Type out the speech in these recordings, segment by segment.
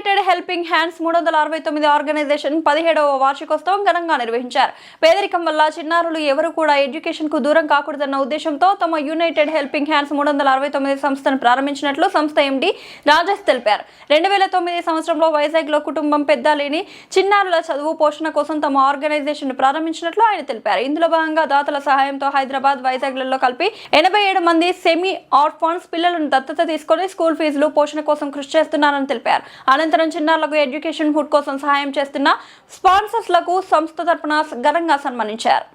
United helping hands 369 organisation 17వ వార్షికోత్సవం ఘనంగా నిర్వహించారు. పేదరికం వల్ల చిన్నారులు ఎవరు కూడా ఎడ్యుకేషన్ కు దూరం కాకూడదన్న ఉద్దేశంతో తమ యునైటెడ్ హెల్పింగ్ హ్యాండ్స్ 369 సంస్థను ప్రారంభించినట్లు సంస్థ ఎండి రాజేష్ తెలిపారు. 2009 సంవత్సరంలో వైజాగ్ లో కుటుంబం పెద్ద లేని చిన్నారుల చదువు పోషణ కోసం తమ ఆర్గనైజేషన్ ప్రారంభించినట్లు ఆయన తెలిపారు. ఇందులో భాగంగా దాతల సహాయంతో హైదరాబాద్, వైజాగ్లలో కలిపి 87 మంది సెమీ ఆర్ఫాన్స్ పిల్లలను దత్తత తీసుకొని స్కూల్ ఫీజులు, పోషణ కోసం కృషి చేస్తున్నారని తెలిపారు. అనంతరం చిన్నారులకు ఎడ్యుకేషన్ ఫుడ్ కోసం సహాయం చేస్తున్న స్పాన్సర్స్లకు సంస్థ తరపున ఘనంగా సన్మానించారు.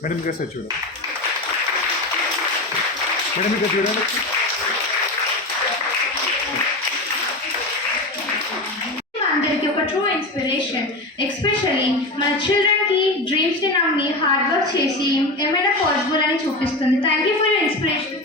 మేడం ఇక్కడ చూడండి. మేడం ఇక్కడ చూడండి. అందరికి ఒక ట్రూ ఇన్స్పిరేషన్. ఎస్పెషల్లీ మన చిల్డ్రన్కి డ్రీమ్స్ని నమ్మి హార్డ్ వర్క్ చేసి ఏమైనా పాసిబుల్ అని చూపిస్తుంది. Thank you for your inspiration.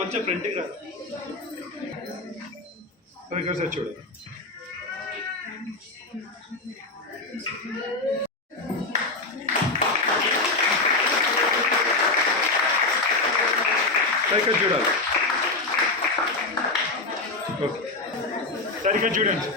కొంచెం ప్రింటింగ్ రాదు. ఇక్కడ సార్ చూడండి. ఇక్కడ చూడాలి. ఓకే సార్ ఇక్కడ చూడండి.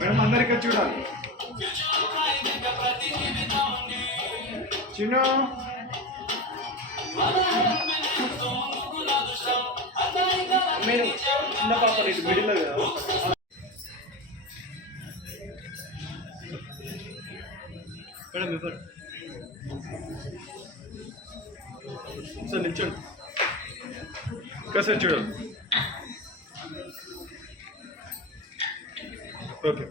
మేడం అందరికీ చూడాలి. చిన్న చిన్న పాప ఇటు మిడిల్లో కదా. మేడం ఇవ్వండి సార్, నిల్చోండి. ఇంకా సార్ చూడండి. ఓకే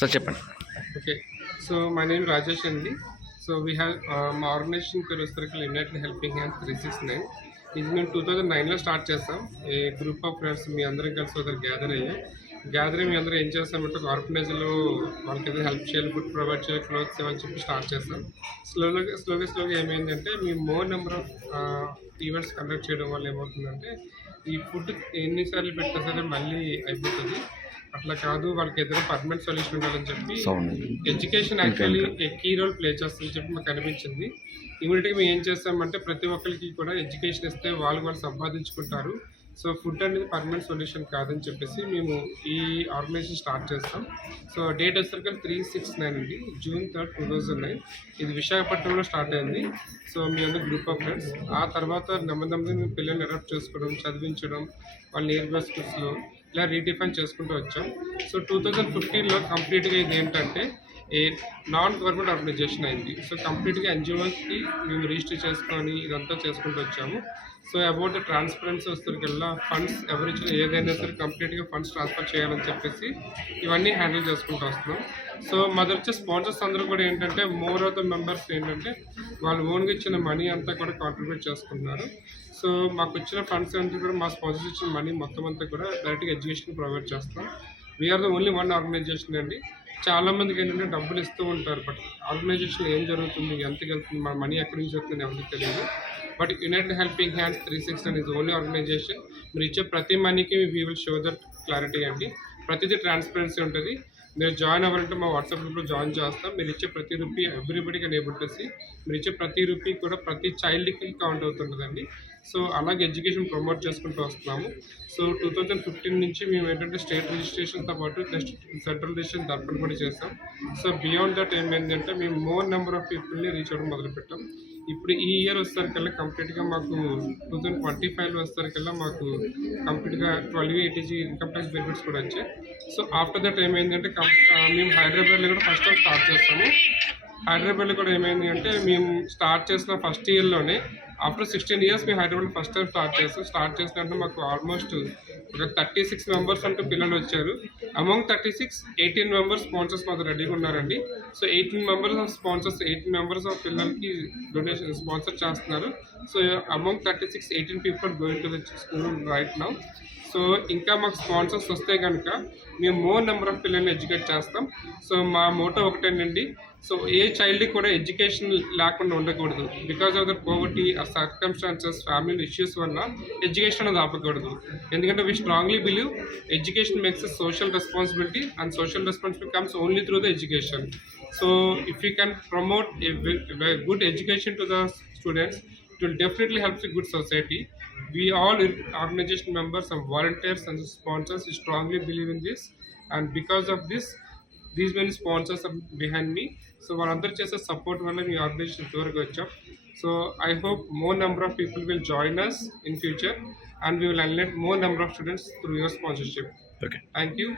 సార్ చెప్పండి. Okay, so my name is Rajesh Andi. So we have my organization Circle United Helping Hands 369. ఇది మేము 2009లో స్టార్ట్ చేస్తాం. ఏ గ్రూప్ ఆఫ్ ఫ్రెండ్స్ మీ అందరం కలిసి ఒక గ్యాదర్ అయ్యాం. గ్యాదరింగ్ మీ అందరం ఏం చేస్తామంటే ఒక ఆర్గనైజర్లో వాళ్ళకి ఏదైనా హెల్ప్ చేయాలి, ఫుడ్ ప్రొవైడ్ చేయాలి, క్లోత్స్ ఇవ్వని చెప్పి స్టార్ట్ చేస్తాం. స్లోగా ఏమైందంటే మేము more number of events conduct చేయడం వల్ల ఏమవుతుందంటే ఈ ఫుడ్ ఎన్నిసార్లు పెట్టినా సరే మళ్ళీ అయిపోతుంది. అట్లా కాదు, వాళ్ళకి ఏదైనా పర్మనెంట్ సొల్యూషన్ ఉండాలని చెప్పి education actually key role play చేస్తుందని చెప్పి మాకు అనిపించింది. ఇమీడియట్గా మేము ఏం చేస్తామంటే ప్రతి ఒక్కరికి కూడా ఎడ్యుకేషన్ ఇస్తే వాళ్ళు సంపాదించుకుంటారు. సో ఫుడ్ అనేది పర్మనెంట్ సొల్యూషన్ కాదని చెప్పేసి మేము ఈ ఆర్గనైజేషన్ స్టార్ట్ చేస్తాం. సో డేట్ వచ్చేసరికి 369 అండి, June 3rd, 2009. ఇది విశాఖపట్నంలో స్టార్ట్ అయింది. సో మీ అందరూ గ్రూప్ ఆఫ్ ఫ్రెండ్స్. ఆ తర్వాత నెమ్మది మేము పిల్లల్ని అడాప్ట్ చేసుకోవడం, చదివించడం, వాళ్ళ నియర్ బై స్కూల్స్లో ఇలా రీడిఫైన్ చేసుకుంటూ వచ్చాం. సో 2015లో కంప్లీట్గా ఇది ఏంటంటే ఏ నాన్ గవర్నమెంట్ ఆర్గనైజేషన్ అయింది. సో కంప్లీట్గా ఎన్జిఓస్కి మేము రిజిస్టర్ చేసుకొని ఇదంతా చేసుకుంటూ వచ్చాము. సో అబౌట్ ద ట్రాన్స్పరెన్సీ వస్తుకల్లా ఫండ్స్ ఎవరిచ్చినా ఏదైనా సరే కంప్లీట్గా ఫండ్స్ ట్రాన్స్ఫర్ చేయాలని చెప్పేసి ఇవన్నీ హ్యాండిల్ చేసుకుంటూ వస్తున్నాం. సో మా దగ్గర వచ్చే స్పాన్సర్స్ అందరూ కూడా ఏంటంటే మోర్ ఆఫ్ ద మెంబర్స్ ఏంటంటే వాళ్ళు ఓన్గా ఇచ్చిన మనీ అంతా కూడా కాంట్రిబ్యూట్ చేసుకుంటున్నారు. సో మాకు వచ్చిన ఫండ్స్ అంతా కూడా మా స్పాన్సర్స్ ఇచ్చిన మనీ మొత్తం అంతా కూడా డైరెక్ట్గా ఎడ్యుకేషన్ ప్రొవైడ్ చేస్తాం. We're the only one organisation అండి. చాలామందికి ఏంటంటే డబ్బులు ఇస్తూ ఉంటారు, బట్ ఆర్గనైజేషన్ ఏం జరుగుతుంది, ఎంతకి వెళ్తుంది, మన మనీ ఎక్కడి నుంచి వస్తుంది ఎవరికి తెలియదు. But united helping hands 369 is only organisation. మీరు ఇచ్చే ప్రతి మనీకి we will show that clarity అండి. ప్రతిదీ ట్రాన్స్పరెన్సీ ఉంటుంది. మీరు జాయిన్ అవ్వాలంటే మా వాట్సాప్ గ్రూప్లో జాయిన్ చేస్తాం. మీరు ఇచ్చే ప్రతి rupee everybody can able to see. మీరు ఇచ్చే ప్రతి రూపీ కూడా ప్రతి చైల్డ్కి కౌంట్ అవుతుంటుందండి. సో అలాగే ఎడ్యుకేషన్ ప్రమోట్ చేసుకుంటూ వస్తున్నాము. సో 2015 నుంచి మేము ఏంటంటే స్టేట్ రిజిస్ట్రేషన్తో పాటు నెక్స్ట్ సెంట్రల్ రిజిస్ట్రేషన్ దర్పణ కూడా చేస్తాం. సో బియాండ్ దట్ ఏమైందంటే మేము మోర్ నెంబర్ ఆఫ్ పీపుల్ని రీచ్ అవ్వడం మొదలుపెట్టాం. ఇప్పుడు ఈ ఇయర్ వచ్చేసరికల్లా కంప్లీట్గా మాకు 2025లో వచ్చేసరికల్లా మాకు కంప్లీట్గా 12 ATG ఇన్కమ్ ట్యాక్స్ బెనిఫిట్స్ కూడా వచ్చాయి. సో ఆఫ్టర్ దట్ ఏమైందంటే మేము హైదరాబాద్లో కూడా ఫస్ట్ టైం స్టార్ట్ చేస్తాము. హైదరాబాద్లో కూడా ఏమైంది అంటే మేము స్టార్ట్ చేసిన ఫస్ట్ ఇయర్లోనే ఆఫ్టర్ 16 years మేము హైదరాబాద్ ఫస్ట్ టైం స్టార్ట్ చేసినట్టు మాకు ఆల్మోస్ట్ ఒక 36 మెంబర్స్ అంటూ పిల్లలు వచ్చారు. అమంగ్ 36 18 మెంబర్స్ స్పాన్సర్స్ మాకు రెడీగా ఉన్నారండి. So 18 members of sponsors 18 members of పిల్లలకి డొనేషన్ స్పాన్సర్ చేస్తున్నారు. So among 36 18 people going to the school right now. So ఇంకా మాకు స్పాన్సర్స్ వస్తే కనుక మేము మోర్ నెంబర్ ఆఫ్ పిల్లల్ని ఎడ్యుకేట్ చేస్తాం. సో మా మోటో ఒకటేనండి, సో ఏ చైల్డ్కి కూడా ఎడ్యుకేషన్ లేకుండా ఉండకూడదు. Because of the poverty or circumstances, family issues వల్ల ఎడ్యుకేషన్ అనేది ఆపకూడదు. ఎందుకంటే we strongly believe education makes a social responsibility and social responsibility comes only through the education. So if you can promote a good education to the students, it will definitely help the good society. We all organization members and volunteers and sponsors strongly believe in this, and because of this these many sponsors are behind me. So వాళ్ళందరూ చేసే support వల్ల మీ organisation ఇంతవరకు వచ్చాం. So I hope more number of people will join us in future and we will enlist more number of students through your sponsorship. Okay. Thank you.